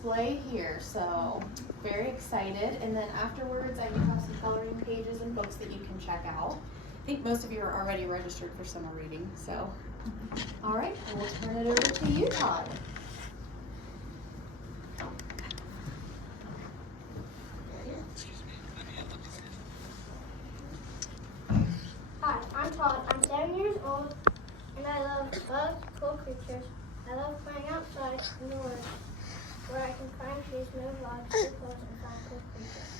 display here, so very excited. And then afterwards, I do have some coloring pages and books that you can check out. I think most of you are already registered for summer reading, so. All right, I will turn it over to you, Todd. Hi, I'm Todd. I'm 7 years old, and I love bugs, cool creatures. I love playing outside in the woods, where I can climb trees, move logs, do clothes, and find cool creatures.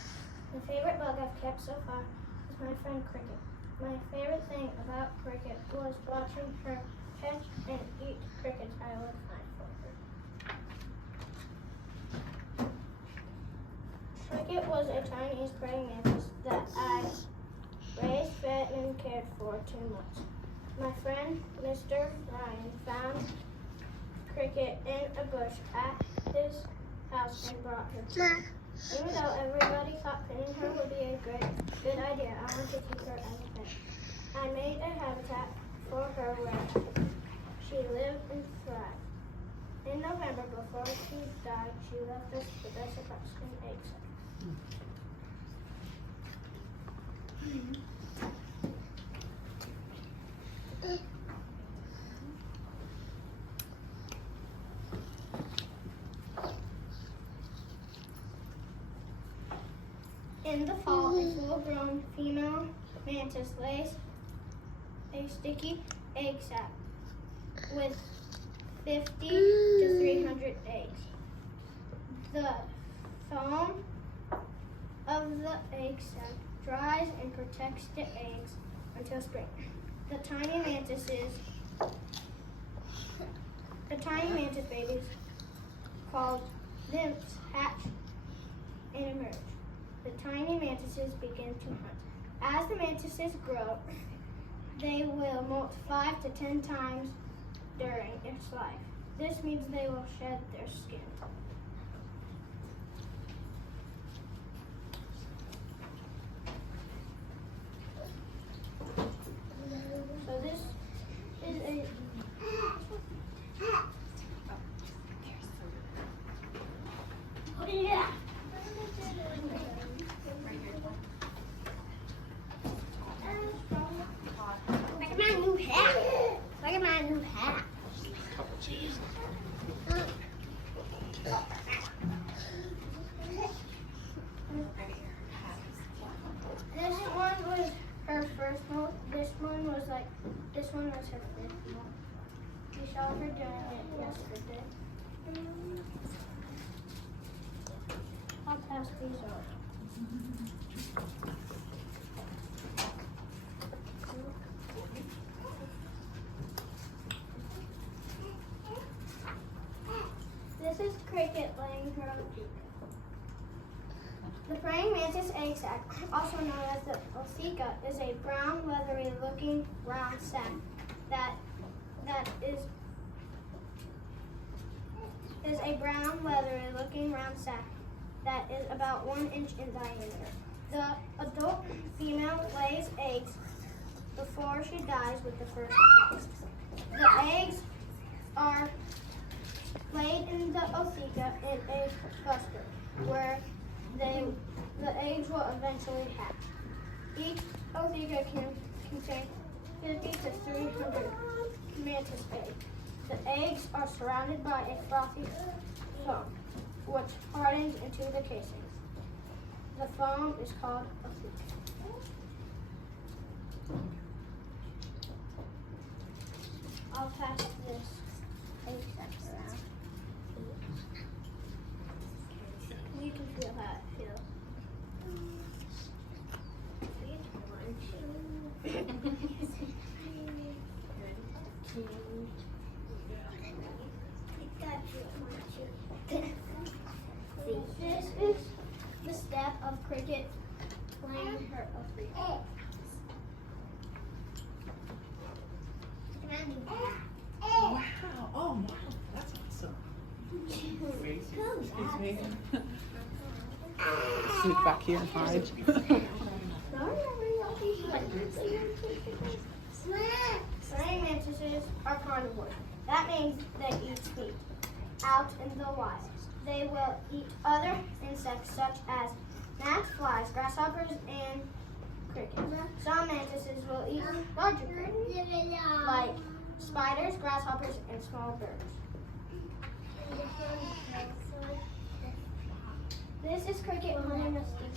My favorite bug I've kept so far is my friend Cricket. My favorite thing about Cricket was watching her catch and eat crickets I would find for her. Cricket was a Chinese praying mantis that I raised, fed, and cared for 2 months. My friend, Mr. Ryan, found Cricket in a bush at his house and brought her to me. Even though everybody thought pinning her would be a good idea, I wanted to keep her as a pet. I made a habitat for her where she lived and thrived. In November, before she died, she left us with a surprise, an egg sack. In the fall, a full-grown female mantis lays a sticky egg sac with 50 to 300 eggs. The foam of the egg sac dries and protects the eggs until spring. The tiny mantis babies, called nymphs, hatch and emerge. The tiny mantises begin to hunt. As the mantises grow, they will molt 5 to 10 times during its life. This means they will shed their skin. So this is a Look at my new hat. Look at my new hat. This one was her first molt. This one was her fifth molt. We saw her doing it yesterday. I'll pass these on. This is Cricket laying her egg. The praying mantis egg sac, also known as the otheca, is a brown, leathery-looking round sac that is about 1 inch in diameter. The adult female lays eggs before she dies with the first frost. The eggs are laid in the otheca in a cluster where the eggs will eventually hatch. Each otheca can contain 50 to 300 mantis eggs. The eggs are surrounded by a frothy foam, which hardens into the casings. The foam is called otheca. I'll pass this egg sac around. You can feel how it feels. This is the step of Cricket playing her otheca. Wow. Oh, wow. That's awesome. Excuse me. Sneak back here and hide. Praying mantises are carnivores. That means they eat meat out in the wild. They will eat other insects such as gnats, flies, grasshoppers, and crickets. Some mantises will eat larger crickets, like spiders, grasshoppers, and small birds. This is cricket hunting a stick.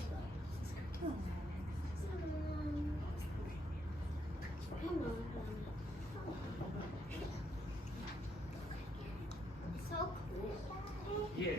So cool. Yeah.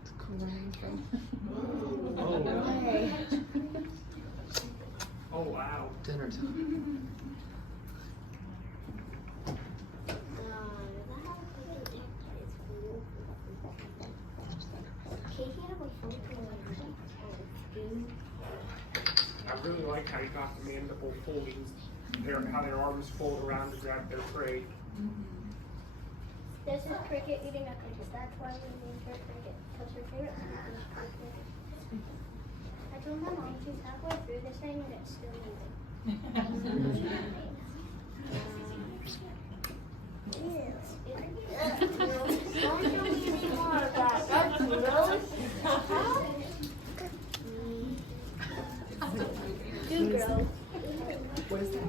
It's cool where you're from. Oh wow. Dinner time. I really like how you got the mandible foldings, how their arms fold around to grab their prey. This is cricket eating a cricket. That's why we named her cricket, because her favorite food is cricket. I told my mom she's halfway through this thing and it's still moving. Don't tell me any more of that. That's gross. Too gross. What is that?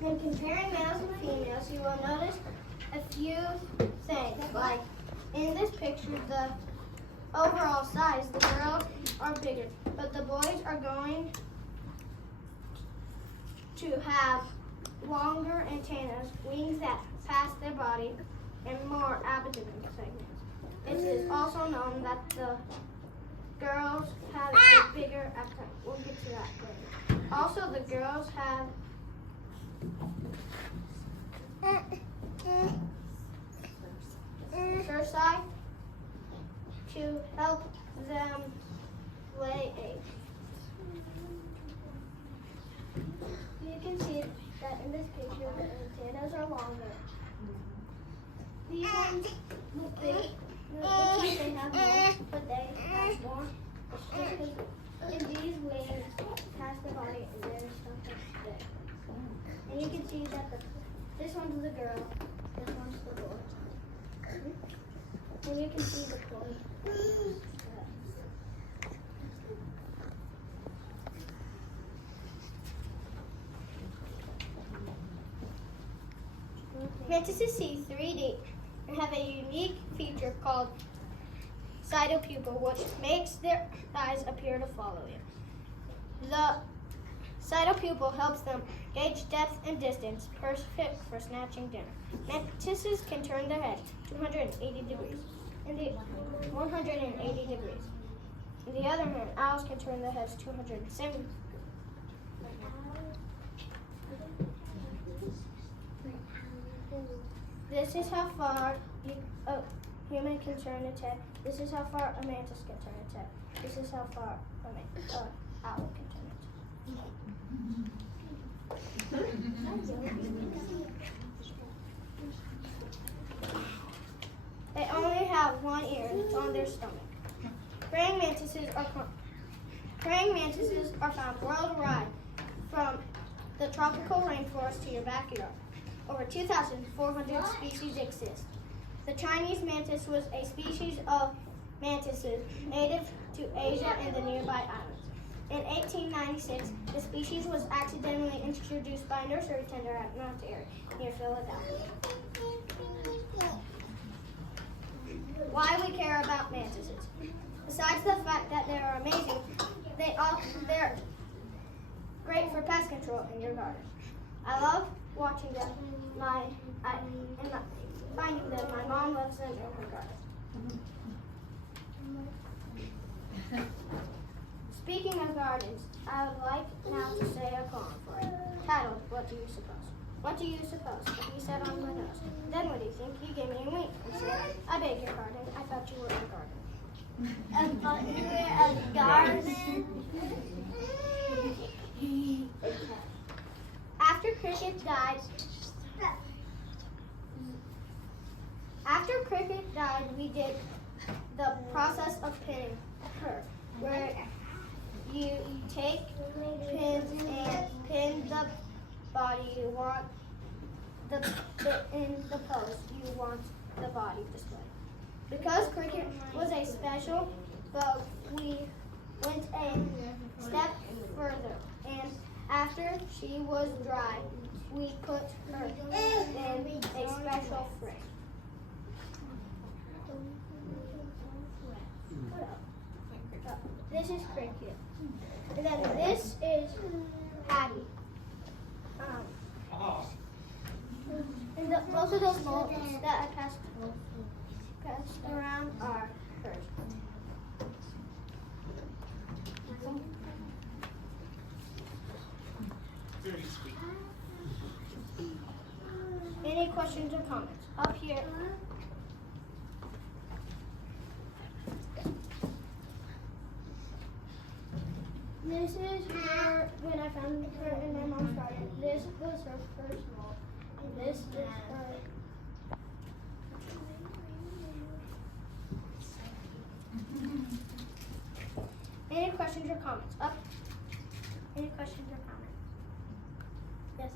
When comparing males and females, you will notice a few things. Like in this picture, the overall size, the girls are bigger, but the boys are going to have longer antennas, wings that pass their body, and more abdomen segments. It is also known that the girls have a bigger appetite. We'll get to that later. Also, the girls have side to help them lay eggs. You can see that in this picture the antennas are longer. These ones look big. Looks like they have more, but they have more. It's just because these wings pass the body and there's something there. And you can see that this one's the girl, this one's the boy. And you can see the clothes. Mantises see 3D and have a unique feature called cytopupil, which makes their eyes appear to follow you. The cytopupil helps them gauge depth and distance, perfect for snatching dinner. Mantises can turn their heads 280 degrees. In the 180 degrees. On the other hand, owls can turn their heads 270. This is how far a human can turn its head. This is how far a mantis can turn its head. This is how far an owl can turn its head. They only have one ear, and it's on their stomach. Praying mantises are found worldwide, from the tropical rainforest to your backyard. Over 2,400 species exist. The Chinese mantis was a species of mantises native to Asia and the nearby islands. In 1896, the species was accidentally introduced by a nursery tender at Mount Airy, near Philadelphia. Why we care about mantises. Besides the fact that they are amazing, they're great for pest control in your garden. I love watching them. Finding them. My mom loves them in her garden. Speaking of gardens, I would like now to say a poem for you, titled "What Do You Suppose?" What do you suppose? If you said on my nose. Then then what do you think? He gave me a wink and said, I beg your pardon, I thought you were a garden. I thought you were a garden. After Cricket died, we did the process of pinning her, where you take pins and pin the body you want in the pose you want the body displayed. Because Cricket was a special bug, we went a step further, and after she was dry, we put her in a special frame. This is Cricket. And then this is Patty. And both of those molds that I passed around are hers. Very sweet. Any questions or comments? Up here. This is her when I found her in my mom's garden. This was her first mold. And this is her. Any questions or comments? Up. Any questions or comments? Yes,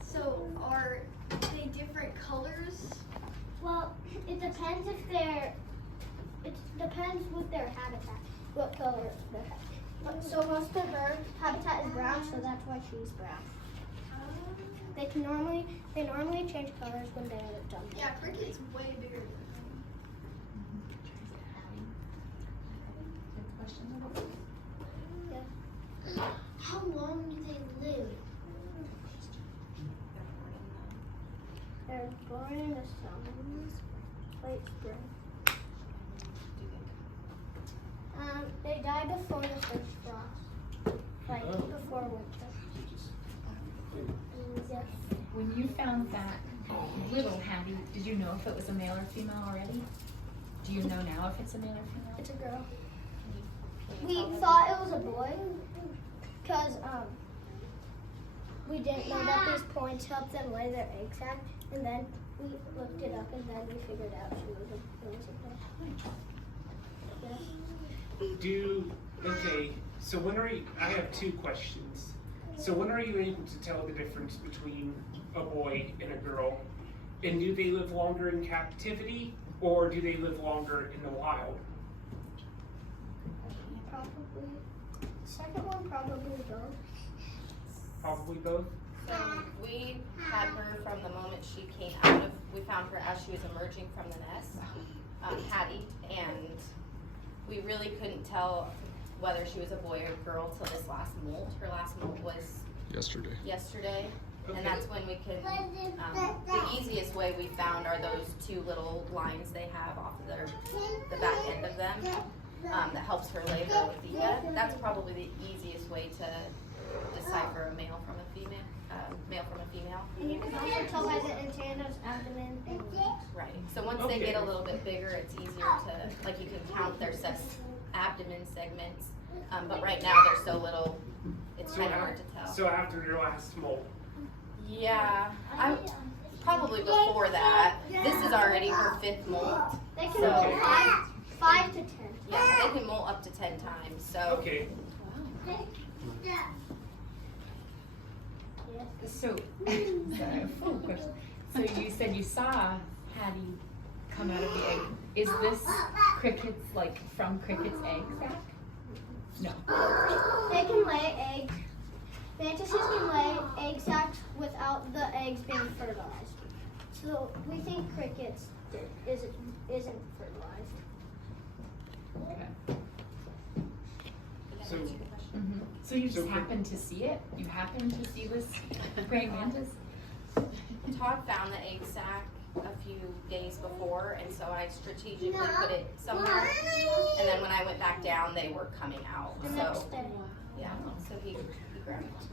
So are they different colors? well, it depends if they're. It depends with their habitat, what color their habitat. So most of her habitat is brown, so that's why she's brown. They normally change colors when they're done. Yeah, Cricket's way bigger than Yeah. How long do they live? They're born in the summer, late spring. They die before the first frost, like before winter. Yeah. When you found that little Hattie, did you know if it was a male or female already? Do you know now if it's a male or female? It's a girl. We thought it was a boy because we didn't know that these points helped them lay their egg sac, and then we looked it up and then we figured out it was a boy. Yes. Okay, so I have two questions. So when are you able to tell the difference between a boy and a girl? And do they live longer in captivity or do they live longer in the wild? Probably. Second one, probably both. Probably both? So we had her from the moment she came out of, we found her as she was emerging from the nest, Hattie, and we really couldn't tell whether she was a boy or girl till this last molt. Her last molt was yesterday. Okay. And that's when we could, the easiest way we found are those two little lines they have off of the back end of them, that helps her lay her ladika. That's probably the easiest way to decipher a male from a female, male from a female. And you can also tell by the antennas, abdomen, and wings. Right. So once they get a little bit bigger, it's easier to, like, you can count their abdomen segments. But right now they're so little, it's kind of hard to tell. So after your last molt? Yeah, probably before that. This is already her 5th molt. They can So- molt 5 to 10. Yeah, they can molt up to 10 times. So Okay. So, sorry, full question. So you said you saw Hattie come out of the egg. Is this Cricket's, like, from Cricket's egg sac? No. They can lay eggs. Mantises can lay egg sacs without the eggs being fertilized. So we think Cricket's isn't fertilized. Okay. So, So you just So- happened to see it? You happened to see this praying mantis? Todd found the egg sac a few days before, and so I strategically put it somewhere. And then when I went back down, they were coming out. The So next day. yeah, so he grabbed one.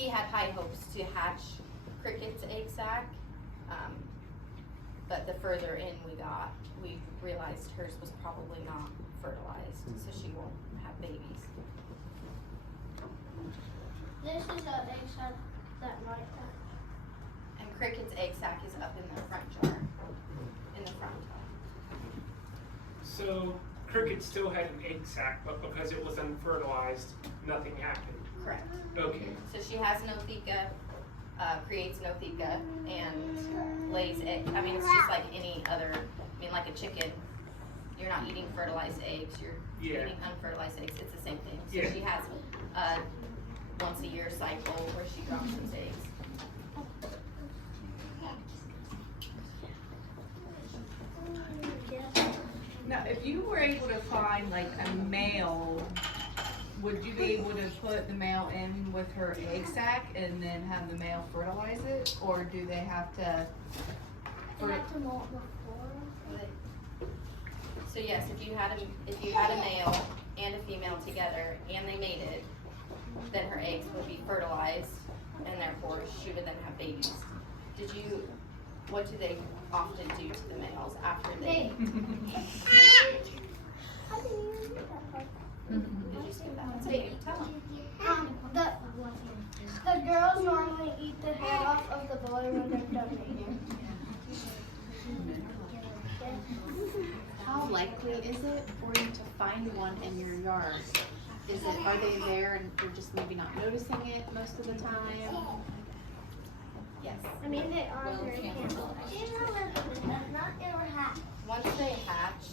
he had high hopes to hatch Cricket's egg sac, but the further in we got, we realized hers was probably not fertilized, so she won't have babies. This is an egg sac that might hatch. And Cricket's egg sac is up in the front jar, in the front. So Cricket still had an egg sac, but because it was unfertilized, nothing happened. Correct. Okay. So she has no theca, creates no theca, and lays egg. I mean, it's just like any other, I mean, like a chicken. You're not eating fertilized eggs, you're eating unfertilized eggs. It's the same thing. So Yeah. she has a once a year cycle where she drops those eggs. Now, if you were able to find like a male, would you be able to put the male in with her egg sac and then have the male fertilize it, or do they have to? You have to molt before. So yes, if you had a male and a female together and they mated, then her eggs would be fertilized and therefore she would then have babies. What do they often do to the males after they? How do you do that part? Did you skip that? That's okay. Tell them. The girls normally eat the head off of the boy when they're done mating. How likely is it for you to find one in your yard? Are they there and you're just maybe not noticing it most of the time? Yes. I mean, they are very handsome. Not in our hat. Once they hatch,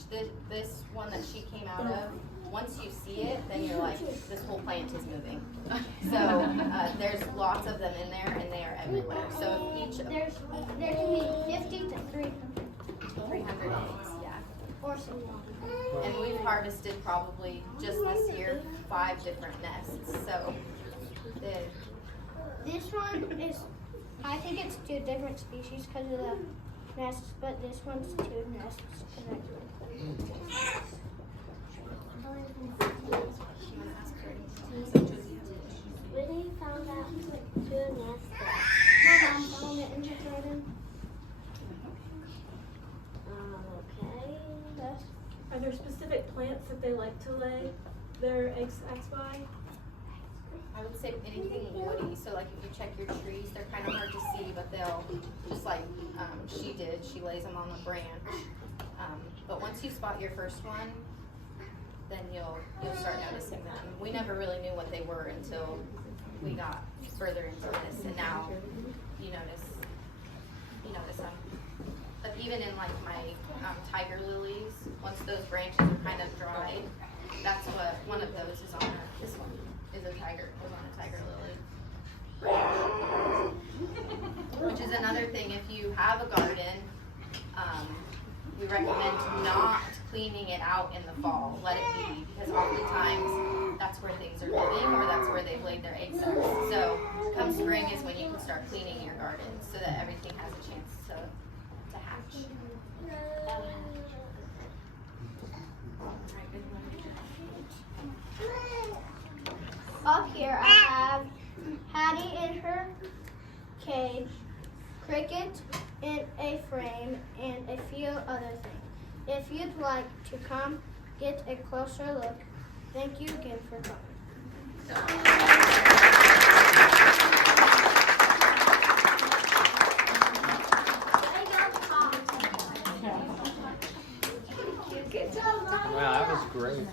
this one that she came out of, once you see it, then you're like, this whole plant is moving. So there's lots of them in there, and they are everywhere. So each There can be 50 to 300. 300 eggs, yeah. Or some more. And we've harvested probably just this year 5 different nests. So This one is, I think it's 2 different species because of the nests, but this one's 2 nests connected. Whitney found out like 2 nests. My mom found it in the garden. Okay. Are there specific plants that they like to lay their egg sacs by? I would say anything woody. So like if you check your trees, they're kind of hard to see, but they'll, just like she did, she lays them on the branch. But once you spot your first one, then you'll start noticing them. We never really knew what they were until we got further into this, and now you notice them. But even in like my tiger lilies, once those branches are kind of dried, that's what one of those is on. This one is on a tiger lily. Which is another thing. If you have a garden, we recommend not cleaning it out in the fall. Let it be, because oftentimes that's where things are living, or that's where they've laid their egg sacs. So come spring is when you can start cleaning your garden so that everything has a chance to hatch. Up here I have Hattie in her cage, Cricket in a frame, and a few other things. If you'd like to come get a closer look, thank you again for coming. Wow, that was great.